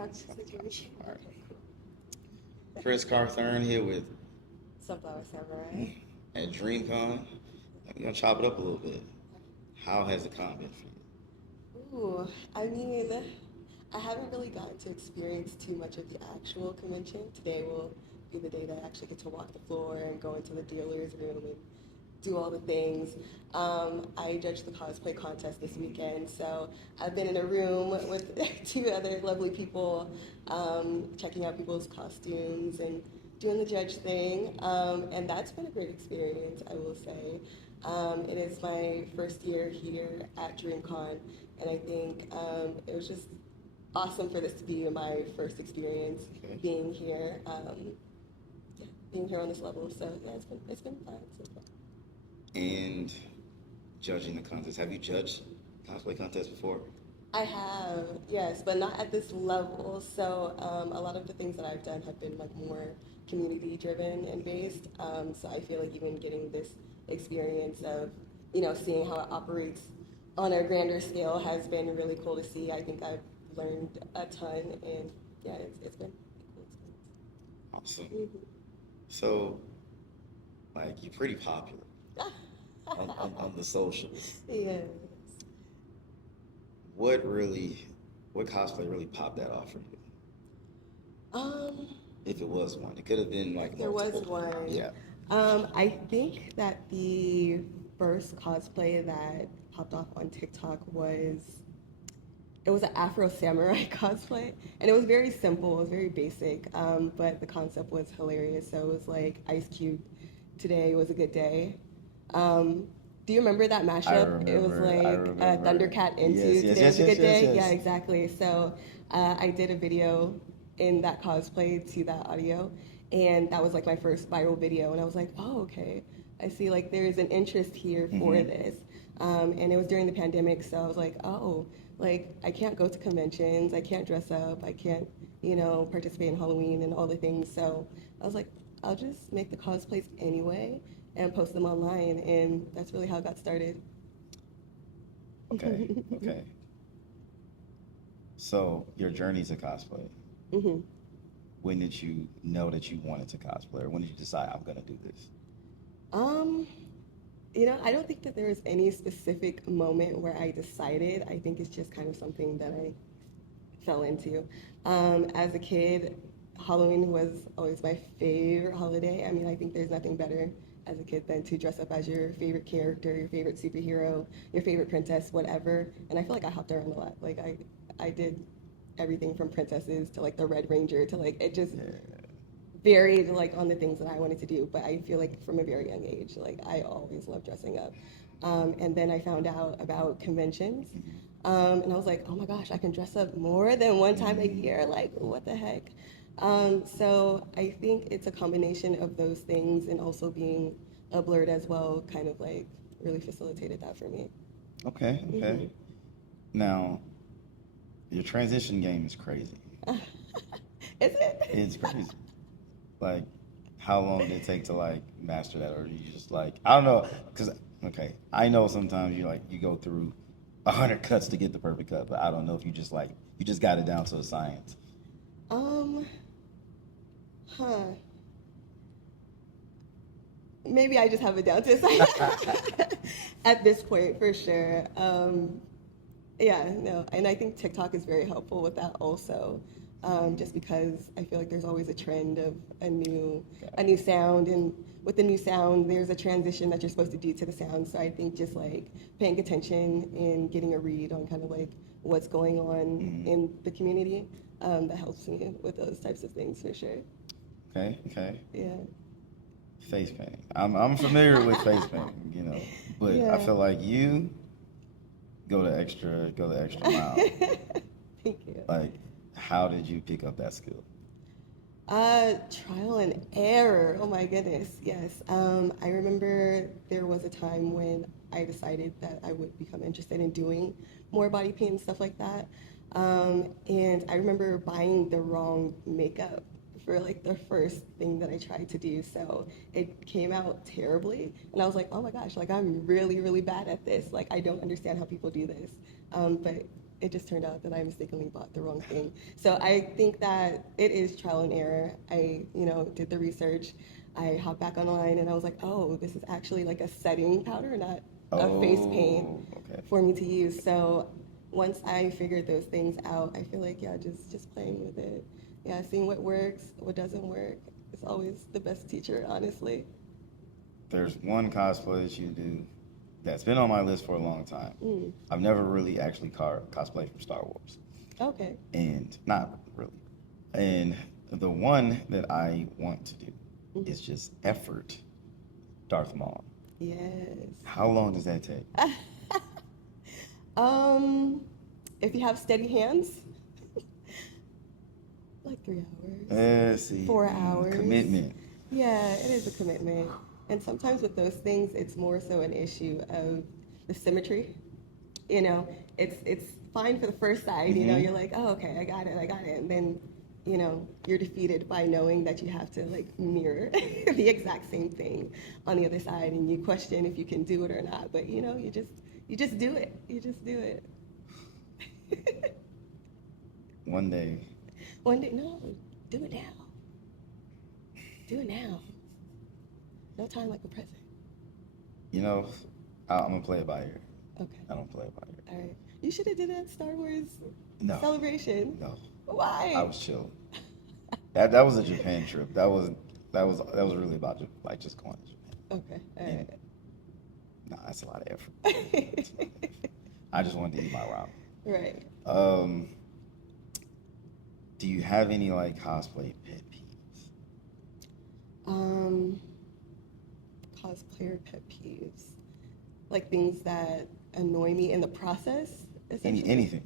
Couch situation. All right. Chris Carthern here with Sunflow3r. at DreamCon. We're gonna chop it up a little bit. How has the con been for you? Ooh, I mean, I haven't really gotten to experience too much of the actual convention. Today will be the day that I actually get to walk the floor and go into the dealer's room and do all the things. I judged the cosplay contest this weekend, so I've been in a room with two other lovely people, checking out people's costumes and doing the judge thing, and that's been a great experience, I will say. It is my first year here at DreamCon, and I think it was just awesome for this to be my first experience being here, being here on this level. So yeah, it's been fun so far. And judging the contest, have you judged cosplay contests before? I have, yes, but not at this level. So a lot of the things that I've done have been like more community driven and based. So I feel like even getting this experience of, seeing how it operates on a grander scale has been really cool to see. I think I've learned a ton, and yeah, it's been a cool experience. Awesome. Mm-hmm. So, like, you're pretty popular on the socials. Yes. What cosplay really popped that off for you? If it was one, it could have been like there multiple. was one. Yeah. I think that the first cosplay that popped off on TikTok was an Afro Samurai cosplay, and it was very simple, it was very basic, but the concept was hilarious. So it was like Ice Cube, today was a good day. Do you remember that mashup? It was like Thundercat into Today was a good day. Yes. Yeah, exactly. So I did a video in that cosplay to that audio, and that was like my first viral video, and I was like, oh, okay, I see like there's an interest here for this. And it was during the pandemic, so I was like, oh, like I can't go to conventions, I can't dress up, I can't, participate in Halloween and all the things. So I was like, I'll just make the cosplays anyway and post them online, and that's really how it got started. Okay. So your journey to cosplay. Mm-hmm. When did you know that you wanted to cosplay, or when did you decide I'm gonna do this? I don't think that there was any specific moment where I decided. I think it's just kind of something that I fell into. As a kid, Halloween was always my favorite holiday. I mean, I think there's nothing better as a kid than to dress up as your favorite character, your favorite superhero, your favorite princess, whatever. And I feel like I hopped around a lot. Like I did everything from princesses to like the Red Ranger to like it just varied like on the things that I wanted to do. But I feel like from a very young age, like I always loved dressing up. And then I found out about conventions, and I was like, oh my gosh, I can dress up more than one time a year. Like what the heck? So I think it's a combination of those things, and also being a blurred as well kind of like really facilitated that for me. Okay. Mm-hmm. Now, your transition game is crazy. Is it? It's crazy. Like, how long did it take to like master that, or you just like, I don't know, because I know sometimes you go through 100 cuts to get the perfect cut, but I don't know if you just got it down to a science. Maybe I just have it down to a science at this point for sure. And I think TikTok is very helpful with that also. Just because I feel like there's always a trend of a new sound, and with the new sound, there's a transition that you're supposed to do to the sound. So I think just like paying attention and getting a read on kind of like what's going on in the community, that helps me with those types of things for sure. Okay. Yeah. Face painting. I'm familiar with face painting, but I feel like you go the extra mile. Thank you. Like, how did you pick up that skill? Trial and error. Oh my goodness, yes. I remember there was a time when I decided that I would become interested in doing more body paint and stuff like that. And I remember buying the wrong makeup for like the first thing that I tried to do. So it came out terribly. And I was like, oh my gosh, like I'm really, really bad at this. Like I don't understand how people do this. But it just turned out that I mistakenly bought the wrong thing. So I think that it is trial and error. I, did the research. I hopped back online and I was like, oh, this is actually like a setting powder, not a face paint for me to use. So once I figured those things out, I feel like, yeah, just playing with it. Yeah, seeing what works, what doesn't work. It's always the best teacher, honestly. There's one cosplay that you do that's been on my list for a long time. I've never really actually cosplayed from Star Wars. Okay. And not really. And the one that I want to do is just effort Darth Maul. Yes. How long does that take? If you have steady hands, like 3 hours. Let's see. 4 hours. Commitment. Yeah, it is a commitment. And sometimes with those things, it's more so an issue of the symmetry. It's fine for the first side. You're like, oh, okay, I got it. And then, you're defeated by knowing that you have to like mirror the exact same thing on the other side, and you question if you can do it or not. But you just do it. You just do it. One day. No, do it now. Do it now. No time like the present. I'm gonna play it by ear. Okay. I don't play it by ear. All right. You should have did that Star Wars celebration. No. Why? I was chilling. That was a Japan trip. That was really about just going to Japan. Okay. All right. No, that's a lot of effort. I just wanted to eat my ramen. Right. Do you have any like cosplay pet peeves? Cosplayer pet peeves, like things that annoy me in the process. Anything.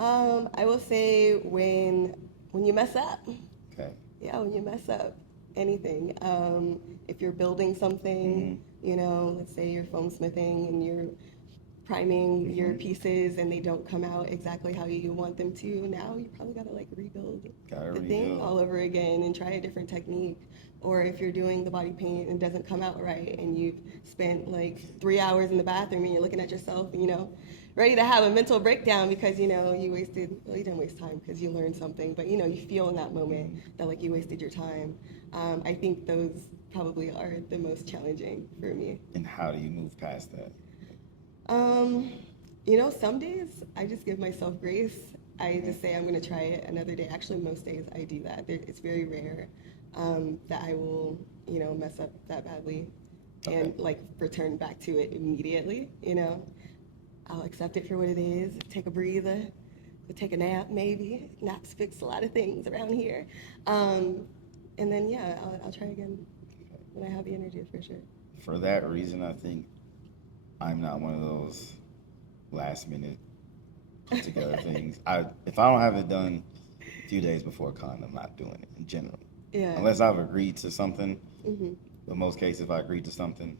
I will say when you mess up. Okay. Yeah, when you mess up anything. If you're building something, let's say you're foam smithing and you're priming your pieces and they don't come out exactly how you want them to, now you probably gotta like rebuild the thing all over again and try a different technique. Or if you're doing the body paint and it doesn't come out right and you've spent like 3 hours in the bathroom and you're looking at yourself, ready to have a mental breakdown because, you didn't waste time because you learned something, but you feel in that moment that like you wasted your time. I think those probably are the most challenging for me. And how do you move past that? Some days I just give myself grace. I just say I'm going to try it another day. Actually, most days I do that. It's very rare that I will, mess up that badly and like return back to it immediately. I'll accept it for what it is. Take a breather, take a nap maybe. Naps fix a lot of things around here. And then I'll try again when I have the energy for sure. For that reason, I think I'm not one of those last minute put together things. If I don't have it done a few days before con, I'm not doing it in general. Yeah. Unless I've agreed to something. In most cases, if I agreed to something,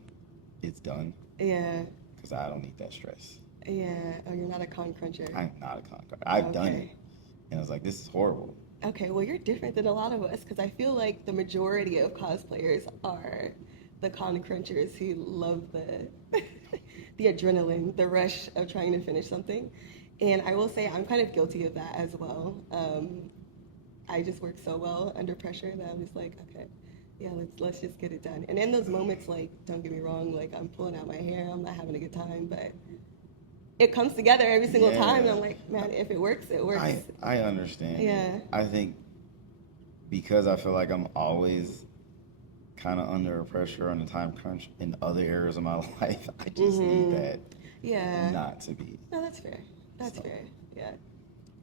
it's done. Yeah. Because I don't need that stress. Yeah. Oh, you're not a con cruncher. I'm not a con cruncher. I've done it. And I was like, this is horrible. Okay, well, you're different than a lot of us because I feel like the majority of cosplayers are the con crunchers who love the adrenaline, the rush of trying to finish something. And I will say I'm kind of guilty of that as well. I just work so well under pressure that I'm just like, okay, yeah, let's just get it done. And in those moments, like, don't get me wrong, like I'm pulling out my hair, I'm not having a good time, but it comes together every single time. And I'm like, man, if it works, it works. I understand. Yeah. I think because I feel like I'm always kind of under pressure on the time crunch in other areas of my life, I just need that not to be. No, that's fair. That's fair. Yeah.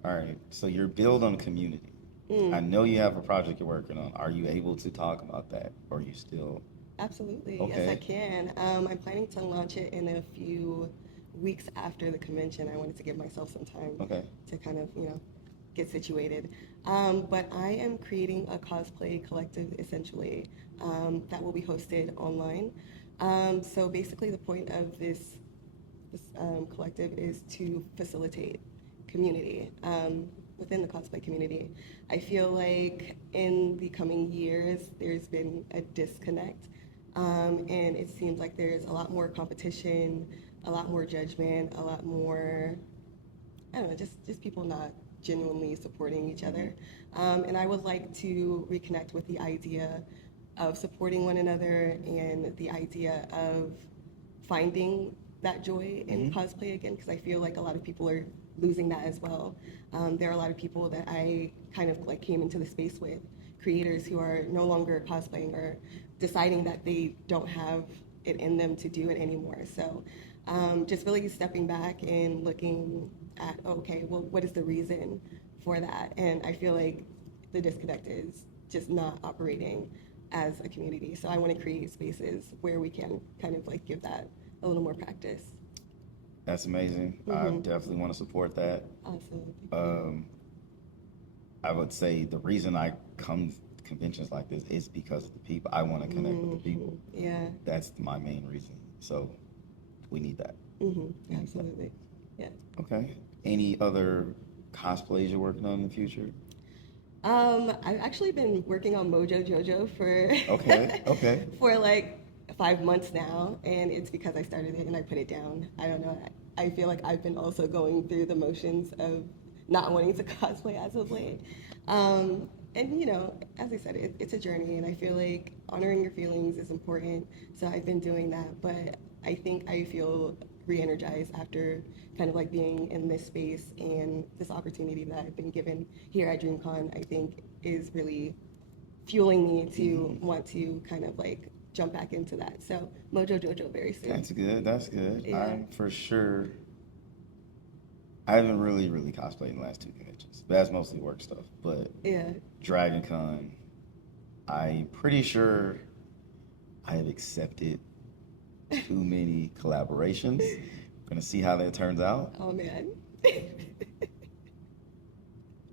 All right. So your build on community. I know you have a project you're working on. Are you able to talk about that, or are you still? Absolutely. Okay. Yes, I can. I'm planning to launch it in a few weeks after the convention. I wanted to give myself some time to kind of, get situated. But I am creating a cosplay collective, essentially, that will be hosted online. So basically the point of this collective is to facilitate community within the cosplay community. I feel like in the coming years, there's been a disconnect And it seems like there's a lot more competition, a lot more judgment, a lot more, I don't know, just people not genuinely supporting each other. And I would like to reconnect with the idea of supporting one another and the idea of finding that joy in cosplay again, because I feel like a lot of people are losing that as well. There are a lot of people that I kind of like came into the space with, creators who are no longer cosplaying or deciding that they don't have it in them to do it anymore. So just really stepping back and looking at, okay, well, what is the reason for that? And I feel like the disconnect is just not operating as a community. So I want to create spaces where we can kind of like give that a little more practice. That's amazing. I definitely want to support that. Awesome. I would say the reason I come to conventions like this is because of the people. I want to connect with the people. Yeah. That's my main reason. So we need that. Absolutely. Yeah. Okay. Any other cosplays you're working on in the future? I've actually been working on Mojo Jojo for Okay. for like 5 months now, and it's because I started it and I put it down. I don't know. I feel like I've been also going through the motions of not wanting to cosplay as of late. And you know, as I said, it's a journey, and I feel like honoring your feelings is important. So I've been doing that, but I think I feel re-energized after kind of like being in this space, and this opportunity that I've been given here at DreamCon, I think is really fueling me to want to kind of like jump back into that. So Mojo Jojo very soon. That's good. Yeah. I'm for sure. I haven't really cosplayed in the last 2 conventions. But that's mostly work stuff. But Yeah. DragonCon, I'm pretty sure I have accepted too many collaborations. I'm gonna see how that turns out. Oh man.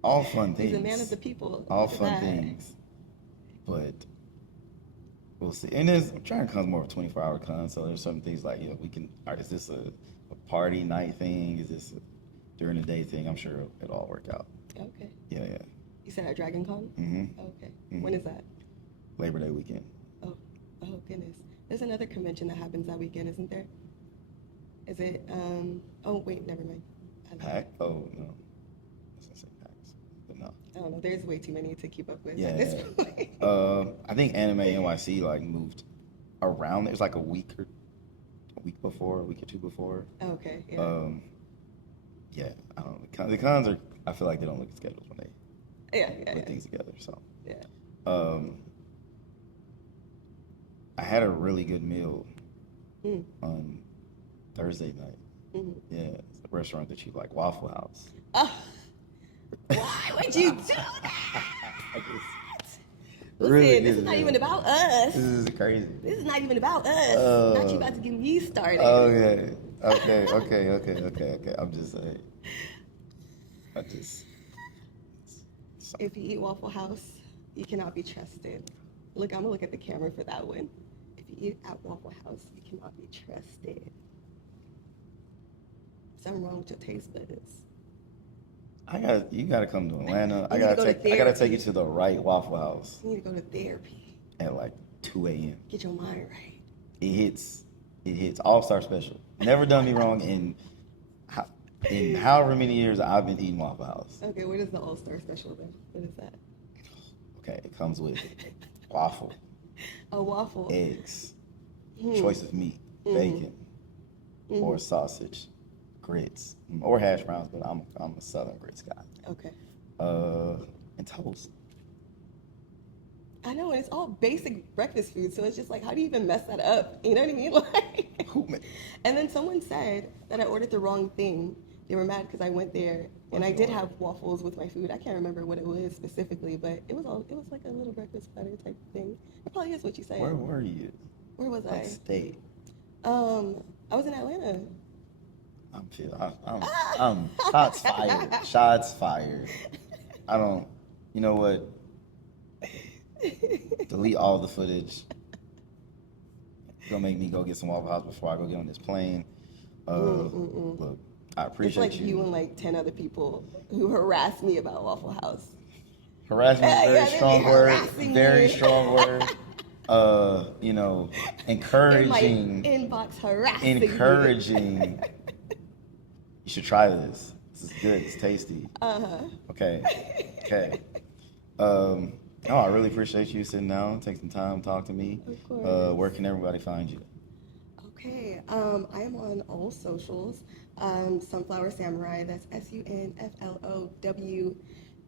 All fun things. He's a man of the people. All Look at fun that. things. But we'll see. And there's DragonCon's more of a 24-hour con, so there's some things like, is this a party night thing? Is this a during the day thing? I'm sure it'll all work out. Okay. Yeah. You said at DragonCon? Okay. When is that? Labor Day weekend. Oh goodness. There's another convention that happens that weekend, isn't there? Is it? Oh wait, never mind. PAX? Oh no, I was gonna say PAX, but no. I don't know. There's way too many to keep up with Yeah. at this point. I think Anime NYC like moved around. It was like a week or two before. Okay. Yeah. Yeah. I don't know. The cons are. I feel like they don't look at schedules when they yeah. put things together. So. Yeah. I had a really good meal on Thursday night. Yeah, it's a restaurant that you like, Waffle House. Oh, why would you do that? Listen, Really this is good not meal. even about us. This is crazy. This is not even about us. Not you about to get me started. Okay. I'm just saying. If you eat Waffle House, you cannot be trusted. Look, I'm gonna look at the camera for that one. If you eat at Waffle House, you cannot be trusted. Something wrong with your taste buds. You gotta come to Atlanta. I need to go to gotta take therapy. you to the right Waffle House You need to go to therapy. at like 2 a.m. Get your mind right. It hits all-star special. Never done me wrong in however many years I've been eating Waffle House. Okay, what is the All-Star Special then? What is that? Okay, it comes with waffle, A waffle. eggs, choice of meat, bacon, or sausage, grits, or hash browns, but I'm a Southern grits guy. Okay. And toast. I know, and it's all basic breakfast food, so it's just like, how do you even mess that up? You know what I mean? Like, Who ma- and then someone said that I ordered the wrong thing. They were mad because I went there and I did have waffles with my food. I can't remember what it was specifically, but it was like a little breakfast platter type thing. It probably is what you said. Where were you? Where was What I? state? I was in Atlanta. I'm shots fired. Shots fired. I don't. You know what? Delete all the footage. Gonna make me go get some Waffle House before I go get on this plane. Look, I It's appreciate like you and like 10 other people who harassed me about Waffle House. Harassment is a Yeah, very they strong be word. harassing Very me. strong word. you know, In encouraging, my inbox harassing me. encouraging. You should try this. This is good. It's tasty. Okay. Okay. Oh, I really appreciate you sitting down, take some time, talk to me. Of course. Where can everybody find you? Okay, I am on all socials. Sunflower Samurai, that's SUNFLOW.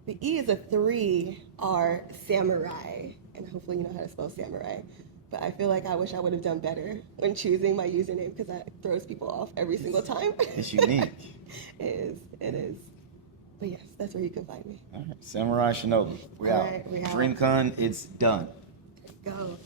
The E is a 3R Samurai, and hopefully you know how to spell samurai. But I feel like I wish I would have done better when choosing my username because that throws people off every single time. It's unique. It is. But yes, that's where you can find me. All right. Samurai Shinobi. We All out. right, we out. DreamCon, it's done. Go.